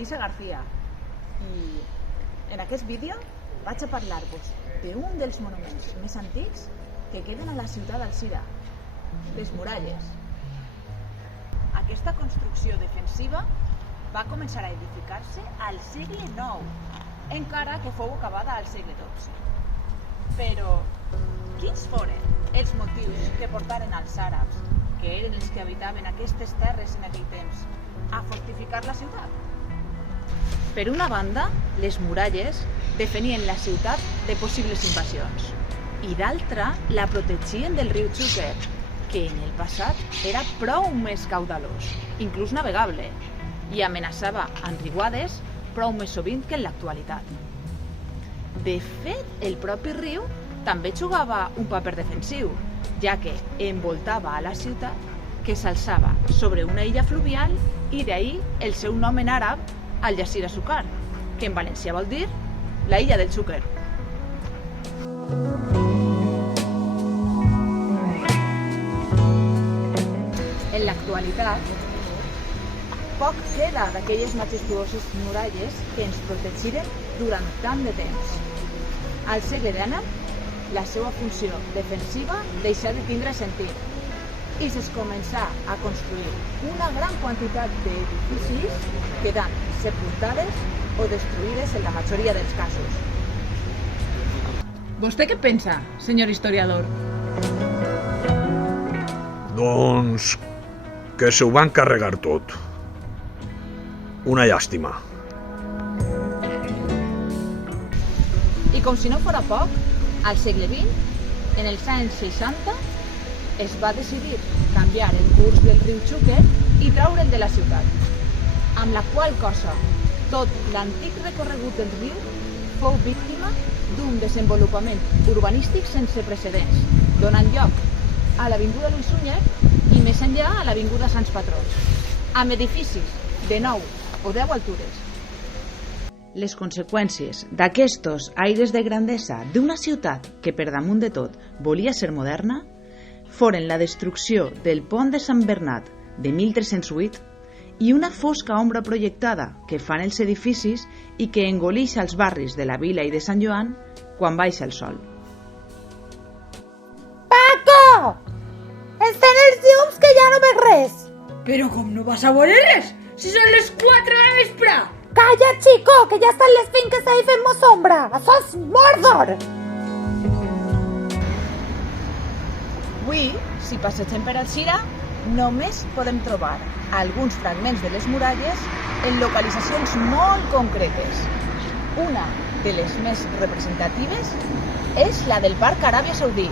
Elisa García i en aquest vídeo vaig a parlar-vos d'un dels monuments més antics que queden a la ciutat d'Alzira, les muralles. Aquesta construcció defensiva va començar a edificar-se al segle IX, encara que fou acabada al segle XII. Però quins foren els motius que portaren als àrabs, que eren els que habitaven aquestes terres en aquell temps, a fortificar la ciutat? Per una banda, les muralles defenien la ciutat de possibles invasions i d'altra la protegien del riu Xúquer, que en el passat era prou més caudalós, inclús navegable, i amenaçava amb riuades prou més sovint que en l'actualitat. De fet, el propi riu també jugava un paper defensiu, ja que envoltava a la ciutat, que s'alçava sobre una illa fluvial i d'ahir el seu nom en àrab, Al-Jazira Sukar, que en valencià vol dir la illa del Xúquer. En l'actualitat, poc queda d'aquelles majestuoses muralles que ens protegiren durant tant de temps. Al segle XIX, la seva funció defensiva deixà de tindre sentit i es començà a construir una gran quantitat d'edificis quedant sepultades o destruïdes en la majoria dels casos. ¿Vostè què pensa, senyor historiador? Doncs que se ho van carregar tot. Una llàstima. I com si no fora poc, al segle XX, en els anys 60, es va decidir canviar el curs del riu Xúquer i traure'l de la ciutat, amb la qual cosa tot l'antic recorregut del riu fou víctima d'un desenvolupament urbanístic sense precedents, donant lloc a l'avinguda Luis Sunyer i més enllà a l'avinguda Sants Patrons, amb edificis de 9 o 10 altures. Les conseqüències d'aquestos aires de grandesa d'una ciutat que per damunt de tot volia ser moderna foren la destrucció del pont de Sant Bernat de 1308 i una fosca ombra projectada que fan els edificis i que engolix als barris de la Vila i de Sant Joan quan baixa el sol. Paco! Encén els llums que ja no veig res! Però com no vas a veure res? Si són les 4 de la vespre! Calla, chico, que ja estan les finques ahí fent-nos sombra! Això és Mordor! Avui, si passegem per Alzira, només podem trobar alguns fragments de les muralles en localitzacions molt concretes. Una de les més representatives és la del Parc Aràbia Saudí,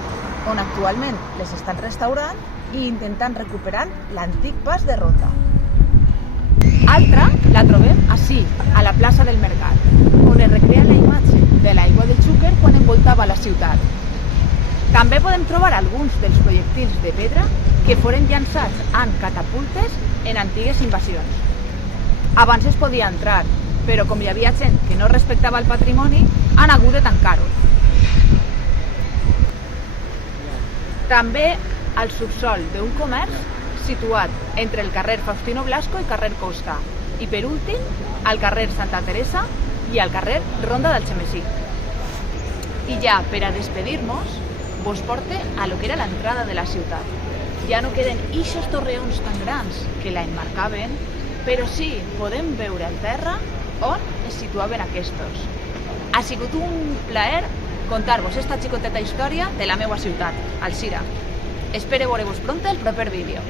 on actualment les estan restaurant i intentant recuperar l'antic pas de ronda. Altra la trobem ací, a la plaça del Mercat, on es recrea la imatge de l'aigua del Xúquer quan envoltava la ciutat. També podem trobar alguns dels projectils de pedra que foren llançats amb catapultes en antigues invasions. Abans es podia entrar, però com hi havia gent que no respectava el patrimoni, han hagut de tancar-ho. També al subsol d'un comerç situat entre el carrer Faustino Blasco i carrer Costa, i per últim al carrer Santa Teresa i al carrer Ronda d'Algemesí. I ja per a despedir-nos, vos porte a lo que era l'entrada de la ciutat. Ja no queden ixos torreons tan grans que la emmarcaven, però sí podem veure al terra on es situaven aquests. Ha sigut un plaer contar-vos esta xicoteta història de la meva ciutat, Alzira. Espero veure-vos pronte el proper vídeo.